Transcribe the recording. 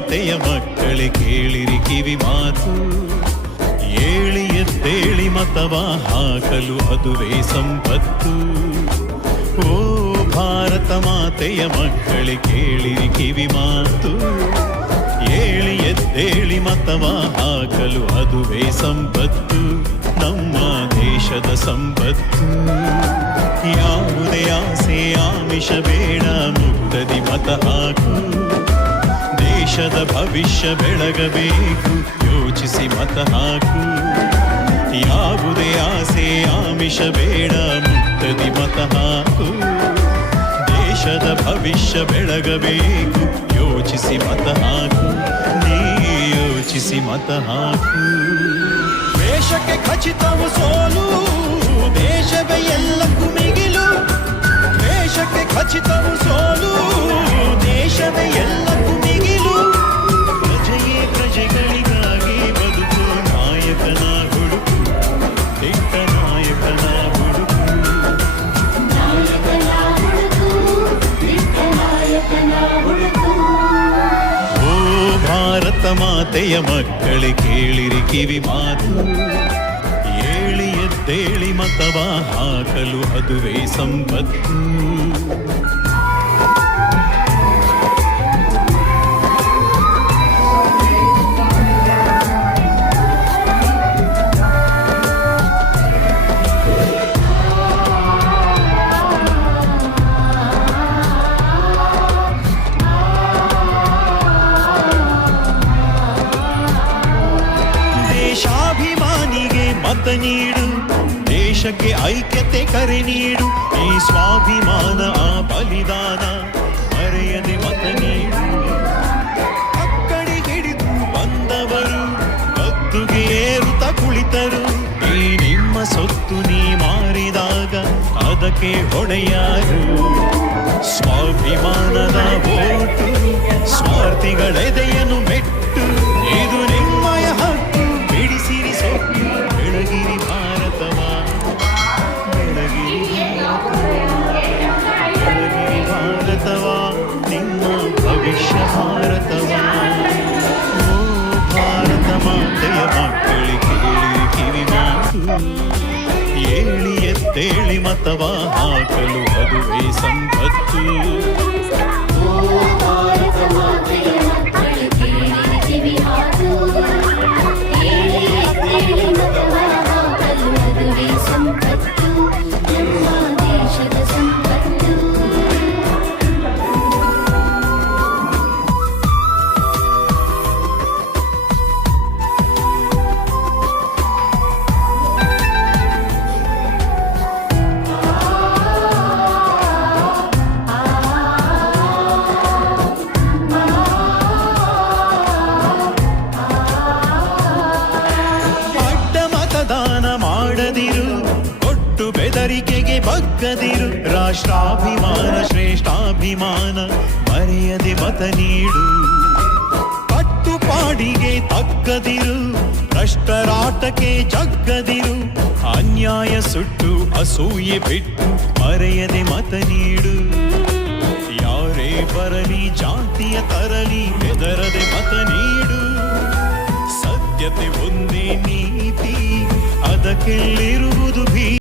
ಮಾತೆಯ ಮಕ್ಕಳೇ ಕೇಳಿರಿ ಕಿವಿ ಮಾತು. ಏಳಿ ಎದ್ದೇಳಿ ಮತವ ಹಾಕಲು ಅದುವೇ ಸಂಪತ್ತು. ಓ ಭಾರತ ಮಾತೆಯ ಮಕ್ಕಳೇ ಕೇಳಿರಿ ಕಿವಿ ಮಾತು. ಏಳಿ ಎದ್ದೇಳಿ ಮತವ ಹಾಕಲು ಅದುವೇ ಸಂಪತ್ತು, ನಮ್ಮ ದೇಶದ ಸಂಪತ್ತು. ಯಾವುದೇ ಆಸೆ ಆಮಿಷ ಬೇಡ, ಮುಕ್ತದಿ ಮತ ಹಾಕು. ದೇಶದ ಭವಿಷ್ಯ ಬೆಳಗಬೇಕು, ಯೋಚಿಸಿ ಮತ ಹಾಕು. ಯಾವುದೇ ಆಸೆ ಆಮಿಷ ಬೇಡ, ಮುಕ್ತದಿ ಮತ ಹಾಕು. ದೇಶದ ಭವಿಷ್ಯ ಬೆಳಗಬೇಕು, ಯೋಚಿಸಿ ಮತ ಹಾಕು. ನೀ ಯೋಚಿಸಿ ಮತ ಹಾಕು. ದೇಶಕ್ಕೆ ಖಚಿತವು ಸೋಲು, ದೇಶವೇ ಎಲ್ಲಕ್ಕೂ ಮಿಗಿಲು. ದೇಶಕ್ಕೆ ಖಚಿತವು ಸೋಲು, ದೇಶವೇ ಎಲ್ಲಕ್ಕೂ ಮಿಗಿಲು. ಪ್ರಜೆಯೇ ಪ್ರಜೆಗಳಿಗಾಗಿ ಬದುಕು, ನಾಯಕನ ಹುಡುಕು, ದಿಟ್ಟ ನಾಯಕನ ಹುಡುಕು. ಓ ಭಾರತ ಮಾತೆಯ ಮಕ್ಕಳೇ ಕೇಳಿರಿ ಕಿವಿ ಮಾತು. ಏಳಿ ಎದ್ದೇಳಿ ಮತವ ಹಾಕಲು ಅದುವೇ ಸಂಪತ್ತು. ದೇಶಾಭಿಮಾನಿಗೆ ಮತ ನೀಡು, ದೇಶಕ್ಕೆ ಐಕ್ಯತೆ ಕರೆ ನೀಡು. ಈ ಸ್ವಾಭಿಮಾನ ಆ ಬಲಿದಾನ ಮರೆಯದೆ ಮತ ನೀಡು. ಅಕ್ಕಡಿ ಹಿಡಿದು ಬಂದವರು ಗದ್ದುಗೆ ಏರುತ್ತ ಕುಳಿತರು. ಈ ನಿಮ್ಮ ಸೊತ್ತು ನೀ ಮಾರಿದಾಗ ಅದಕ್ಕೆ ಹೊಣೆಯಾರು. ಸ್ವಾಭಿಮಾನದ ಓಟು ಸ್ವಾರ್ಥಿಗಳೆದೆಯನ್ನು ಮೆಟ್ಟು. ಇದು ನಿಮ್ಮಯ ಹಕ್ಕು, ಬಿಡಿಸಿರಿ ಸೊಕ್ಕು. ಬೆಳಗಿರಿ ಭಾರತವ, ಬೆಳಗಿರಿ ಭಾರತವ, ನಿಮ್ಮ ಭವಿಷ್ಯ ಭಾರತವ. ಓ ಭಾರತ ಮಾತೆಯ ಮಕ್ಕಳೇ ಕೇಳಿ ಕಿವಿ ಮಾತು. ಏಳಿ ಎದ್ದೇಳಿ ಮತವ ಹಾಕಲು ಅದುವೇ ಸಂಪತ್ತು. ಮಾಡದಿರು, ಕೊಟ್ಟು ಬೆದರಿಕೆಗೆ ಬಗ್ಗದಿರು. ರಾಷ್ಟ್ರಾಭಿಮಾನ ಶ್ರೇಷ್ಠಾಭಿಮಾನ ಮರೆಯದೆ ಮತ ನೀಡು. ಕಟ್ಟುಪಾಡಿಗೆ ತಕ್ಕದಿರು, ಭ್ರಷ್ಟರಾಟಕ್ಕೆ ಜಗ್ಗದಿರು. ಅನ್ಯಾಯ ಸುಟ್ಟು ಅಸೂಯೆ ಬಿಟ್ಟು ಮರೆಯದೆ ಮತ ನೀಡು. ಯಾರೇ ಬರಲಿ ಜಾತಿಯ ತರಲಿ ಬೆದರದೆ ಮತ ನೀಡು. ಸತ್ಯತೆ ಒಂದೇ ನೀತಿ, ಅದಕ್ಕೆಲ್ಲಿರುವುದು ಭೀತಿ.